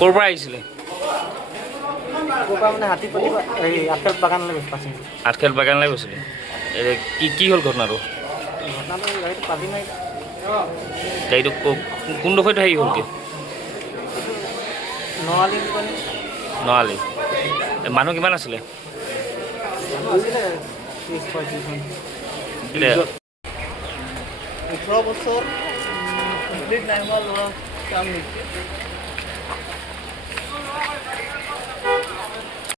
ক'ৰ পৰা আহিছিলে? আঠখেল বাগানলৈ গৈছিলে। কি হ'ল ঘটনাটো? গাড়ীটো কোনডোখৰত হেৰি হ'লগৈ? নআলি। মানুহ কিমান আছিলে? 18 বছৰ কমপ্লিট নাই হোৱা ল'ৰা কাম নিদিয়ে।